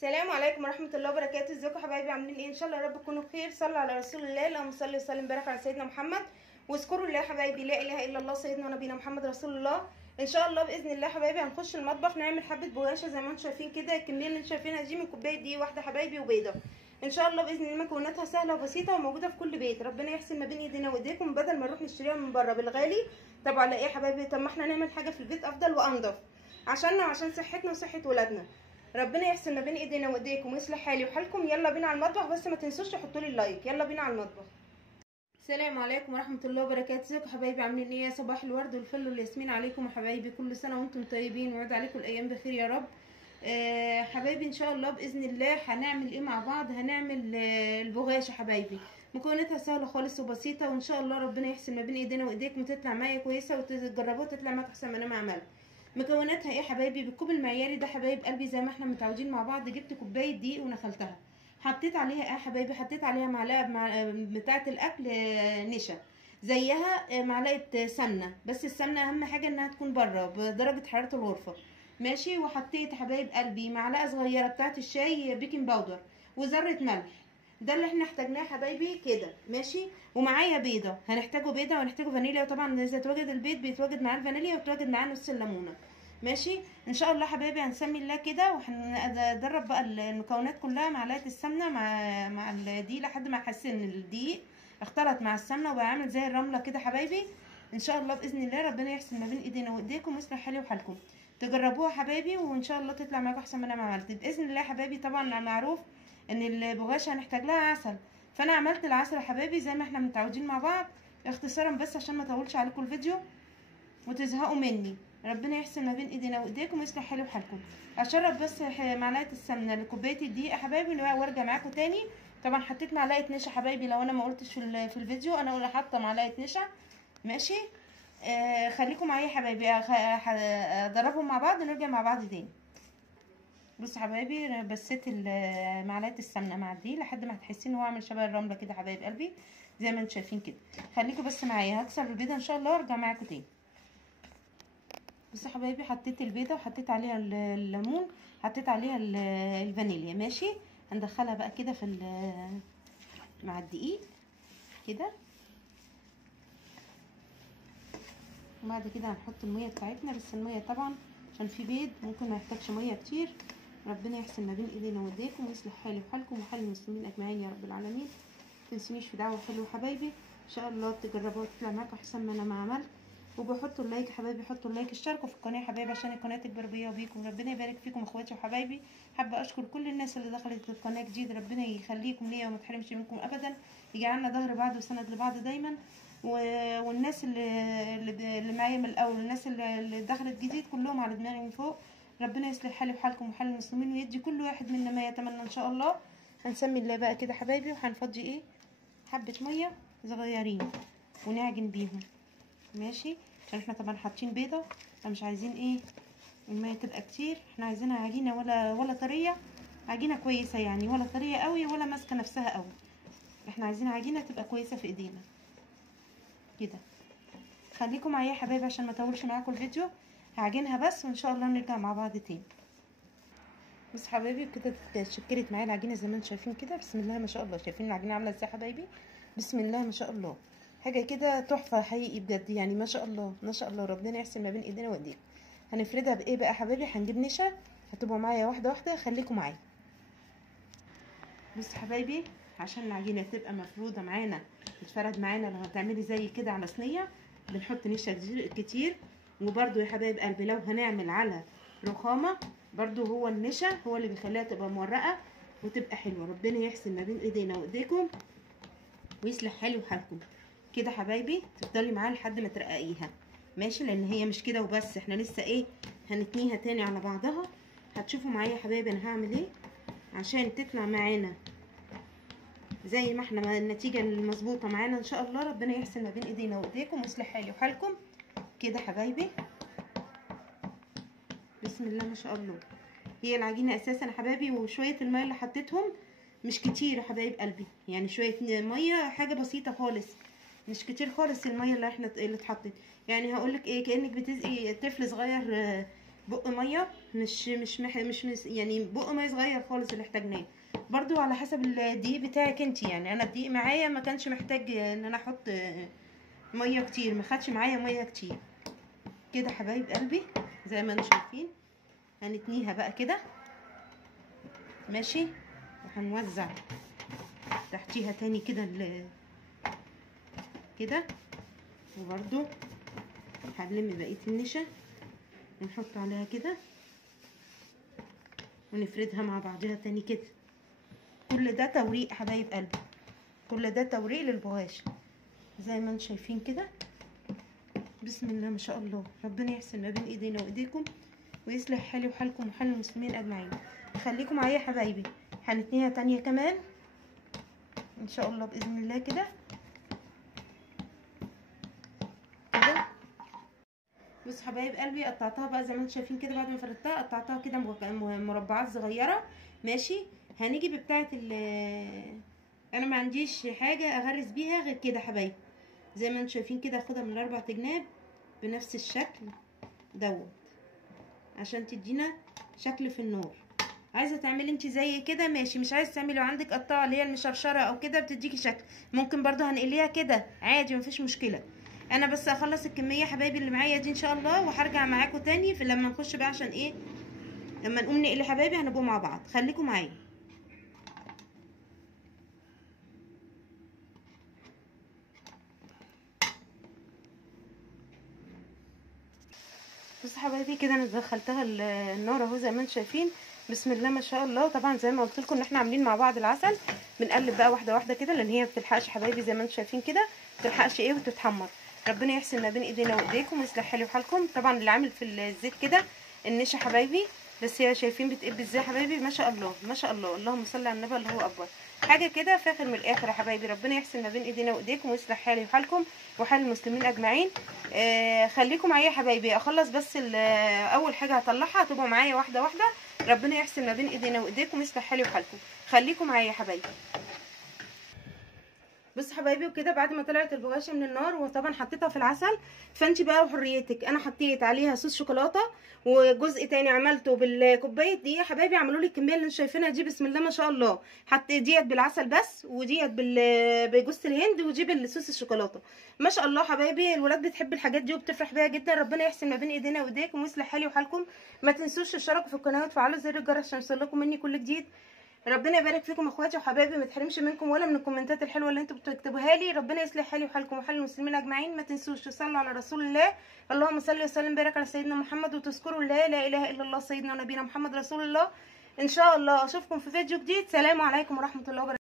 السلام عليكم ورحمه الله وبركاته. ازيكم يا حبايبي؟ عاملين ايه؟ ان شاء الله يا رب تكونوا بخير. صلوا على رسول الله، اللهم صل وسلم وبارك على سيدنا محمد. واذكروا الله يا حبايبي، لا اله الا الله سيدنا ونبينا محمد رسول الله. ان شاء الله باذن الله يا حبايبي هنخش المطبخ نعمل حبه بغاشه زي ما انتم شايفين كده. الكميه اللي انتم شايفينها دي من كوبايه دي واحده حبايبي وبيضه. ان شاء الله باذن الله مكوناتها سهله وبسيطه وموجوده في كل بيت. ربنا يحسن ما بين ايدينا وايديكم بدل ما نروح نشتريها من بره بالغالي. طب على ايه يا حبايبي؟ طب ما احنا نعمل حاجه في البيت افضل وانضف عشاننا وعشان صحتنا وصحه ولادنا. ربنا يحسن ما بين ايدينا وايديكم ويصلح حالي وحالكم. يلا بينا على المطبخ، بس ما تنسوش تحطوا لي اللايك. يلا بينا على المطبخ. السلام عليكم ورحمه الله وبركاته. ازيكم يا حبايبي؟ عاملين ايه؟ صباح الورد والفل والياسمين عليكم يا حبايبي. كل سنه وانتم طيبين ويعود عليكم الايام بخير يا رب. حبايبي ان شاء الله باذن الله هنعمل ايه مع بعض؟ هنعمل البغاشه حبايبي. مكوناتها سهله خالص وبسيطه، وان شاء الله ربنا يحسن ما بين ايدينا وايديكم وتطلع معايا كويسه وتجربوها تطلع معاك احسن ما انا ما عملت. مكوناتها ايه حبايبي؟ بالكوب المعياري ده حبايب قلبي زي ما احنا متعودين مع بعض. جبت كوبايه دقيق ونخلتها، حطيت عليها ايه حبايبي؟ حطيت عليها معلقه بتاعه الاكل نشا، زيها معلقه سمنه، بس السمنه اهم حاجه انها تكون بره بدرجه حراره الغرفه ماشي. وحطيت حبايب قلبي معلقه صغيره بتاعه الشاي بيكنج باودر وذره ملح. ده اللي احنا احتاجناه حبايبي كده ماشي. ومعايا بيضه، هنحتاجه بيضه وهنحتاجه فانيليا، وطبعا اذا اتوجد البيض بيتواجد معاه الفانيليا وتواجد معاه نص الليمونه ماشي. ان شاء الله حبايبي هنسمي الله كده وهندرب بقى المكونات كلها. معلقه السمنه مع الدقيق لحد ما احس ان الدقيق اختلط مع السمنه وبقى عامل زي الرمله كده حبايبي. ان شاء الله باذن الله ربنا يحسن ما بين ايدينا وايديكم ويصلح حالي وحالكم. تجربوها حبايبي وان شاء الله تطلع معاكم احسن ما انا ما عملت باذن الله حبايبي. طبعا معروف ان البغاشه هنحتاج لها عسل، فانا عملت العسل يا حبايبي زي ما احنا متعودين مع بعض اختصارا بس عشان ما اطولش عليكم الفيديو وتزهقوا مني. ربنا يحسن ما بين ايدينا وايديكم ويصلح حالي وحالكم. اشرب بس معلقه السمنه لكوبايه الدقيق يا حبايبي وارجع معاكم تاني. طبعا حطيت معلقه نشا حبايبي، لو انا ما قلتش في الفيديو انا ولا حاطه معلقه نشا ماشي. خليكم معايا يا حبايبي، اضربهم مع بعض ونرجع مع بعض تاني. بص يا حبايبي، بسيت معلقه السمنه مع الدقيق لحد ما هتحسين ان هو عامل شبه الرمله كده حبايب قلبي زي ما انتم شايفين كده. خليكم بس معايا، هكسر البيضه ان شاء الله وارجع معاكم تاني. بص يا حبايبي، حطيت البيضه وحطيت عليها الليمون، حطيت عليها الفانيليا ماشي. هندخلها بقى كده مع الدقيق كده، وبعد كده هنحط الميه بتاعتنا. بس الميه طبعا عشان في بيض ممكن ما يحتاجش ميه كتير. ربنا يحسن ما بين ايدينا وايديكم ويصلح حالي وحالكم وحال المسلمين اجمعين يا رب العالمين. متنسونيش في دعوه حلوه حبايبي، ان شاء الله تجربوها وتطلع معاكم احسن ما انا ما عملت. وبحطوا اللايك يا حبايبي، حطوا اللايك، اشتركوا في القناه يا حبايبي عشان القناه تكبر بيا وبيكم. ربنا يبارك فيكم اخواتي وحبايبي. حابه اشكر كل الناس اللي دخلت القناه جديد، ربنا يخليكم ليا وما تحرمش منكم ابدا، يجعلنا ظهر بعض وسند لبعض دايما. والناس اللي معايا من الاول، الناس اللي دخلت جديد كلهم على دماغي من فوق. ربنا يصلح حالي وحالكم وحال المسلمين ويدي كل واحد منا ما يتمنى ان شاء الله. هنسمي الله بقى كده حبايبي، وهنفضي ايه حبه ميه صغيرين ونعجن بيهم ماشي. عشان احنا طبعا حاطين بيضه فمش عايزين ايه الميه تبقى كتير، احنا عايزينها عجينه ولا طريه، عجينه كويسه يعني، ولا طريه قوي ولا ماسكه نفسها قوي. احنا عايزين عجينه تبقى كويسه في ايدينا كده. خليكم معايا يا حبايبي عشان ما اطولش معاكم الفيديو. هعجنها بس وان شاء الله نرجع مع بعض تاني. بص حبايبي كده اتشكلت معايا العجينه زي ما انتم شايفين كده. بسم الله ما شاء الله، شايفين العجينه عامله ازاي حبايبي؟ بسم الله ما شاء الله، حاجه كده تحفه حقيقي بجد يعني، ما شاء الله ما شاء الله. ربنا يحسن ما بين ايدينا وايديكم. هنفردها بايه بقى حبايبي؟ هنجيب نشا، هتبقوا معايا واحده واحده، خليكم معايا. بص حبايبي، عشان العجينه تبقى مفروده معانا تتفرد معانا، لو هتعملي زي كده على صينيه بنحط نشا كتير. وبرده يا حبايب قلبي لو هنعمل على رخامه برده هو النشا هو اللي بيخليها تبقى مورقه وتبقى حلوه. ربنا يحسن ما بين ايدينا وايديكم ويصلح حالي وحالكم كده حبايبي. تفضلي معاها لحد ما ترققيها ماشي، لان هي مش كده وبس، احنا لسه ايه هنتنيها تاني على بعضها. هتشوفوا معايا يا حبايبي انا هعمل ايه عشان تطلع معانا زي ما احنا النتيجه المظبوطه معانا ان شاء الله. ربنا يحسن ما بين ايدينا وايديكم ويصلح حالي وحالكم كده حبايبي. بسم الله ما شاء الله. هي العجينه اساسا يا حبايبي وشويه الميه اللي حطيتهم مش كتير يا حبايب قلبي، يعني شويه ميه حاجه بسيطه خالص، مش كتير خالص الميه اللي اتحطت. يعني هقولك ايه، كانك بتسقي طفل صغير بق ميه، مش يعني بق ميه صغير خالص اللي احتاجناه، برضو على حسب الدقيق بتاعك انت. يعني انا الدقيق معايا ما كانش محتاج ان انا احط ميه كتير، ما خدش معايا ميه كتير كده حبايب قلبي. زي ما انتم شايفين هنتنيها بقى كده ماشي، وهنوزع تحتيها تاني كده كده، وبرضو هنلم بقيه النشا ونحط عليها كده ونفردها مع بعضها تاني كده. كل ده توريق حبايب قلبي، كل ده توريق للبغاش زي ما انتم شايفين كده. بسم الله ما شاء الله، ربنا يحسن ما بين ايدينا وايديكم ويصلح حالي وحالكم وحال المسلمين اجمعين. خليكم معايا يا حبايبي، هنتنيها تانية كمان ان شاء الله باذن الله كده كده. بصوا حبايب قلبي قطعتها بقى زي ما انتم شايفين كده، بعد ما فردتها قطعتها كده مربعات صغيره ماشي. هنيجي ببتاعه انا ما عنديش حاجه اغرز بيها غير كده حبايبي، زي ما انتم شايفين كده. هاخدها من الاربع جناب بنفس الشكل دوت عشان تدينا شكل في النار. عايزه تعملي انت زي كده ماشي، مش عايزه تعملي لو عندك قطعه اللي هي المشرشره او كده بتديكي شكل، ممكن برضو هنقليها كده عادي مفيش مشكله. انا بس اخلص الكميه حبايبي اللي معايا دي ان شاء الله، وهرجع معاكم تاني في لما نخش بقى، عشان ايه لما نقوم نقلي حبايبي هنبقوا مع بعض. خليكم معايا. بصوا حبايبي كده انا دخلتها النار اهو زي ما انتم شايفين. بسم الله ما شاء الله. طبعا زي ما قلت لكم ان احنا عاملين مع بعض العسل، بنقلب بقى واحده واحده كده لان هي ما بتلحقش حبايبي زي ما انتم شايفين كده، ما بتلحقش ايه وتتحمر. ربنا يحسن ما بين ايدينا وايديكم ويصلح حالي وحالكم. طبعا اللي عامل في الزيت كده النشا حبايبي، بس هي شايفين بتقب ازاي حبايبي، ما شاء الله ما شاء الله، اللهم صل على النبي الله اكبر. حاجه كده فاخر من الاخر يا حبايبي. ربنا يحسن ما بين ايدينا وايديكم ويصلح حالي وحالكم وحال المسلمين اجمعين. خليكم معايا يا حبايبي، اخلص بس اول حاجه هطلعها هتبقوا معايا واحده واحده. ربنا يحسن ما بين ايدينا وايديكم ويصلح حالي وحالكم. خليكم معايا يا حبايبي. بصوا حبايبي وكده بعد ما طلعت البغاشه من النار وطبعا حطيتها في العسل، فانت بقى وحريتك. انا حطيت عليها صوص شوكولاته، وجزء تاني عملته بالكوبايه دي يا حبايبي. عملوا لي الكميه اللي انتوا شايفينها دي بسم الله ما شاء الله. حطيت ديت بالعسل بس، وديت بجوز الهند، ودي بالصوص الشوكولاته. ما شاء الله حبايبي، الولاد بتحب الحاجات دي وبتفرح بيها جدا. ربنا يحسن ما بين ايدينا وايديكم ويصلح حالي وحالكم. ما تنسوش تشتركوا في القناه وتفعلوا زر الجرس عشان يوصلكم مني كل جديد. ربنا يبارك فيكم اخواتي وحبايبي، ما تحرمش منكم ولا من الكومنتات الحلوه اللي انتوا بتكتبوها لي. ربنا يصلح حالي وحالكم وحال المسلمين اجمعين. ما تنسوش تصلوا على رسول الله، اللهم صل وسلم وبارك على سيدنا محمد، وتذكروا لا اله الا الله سيدنا ونبينا محمد رسول الله. ان شاء الله اشوفكم في فيديو جديد. سلام عليكم ورحمه الله وبركاته.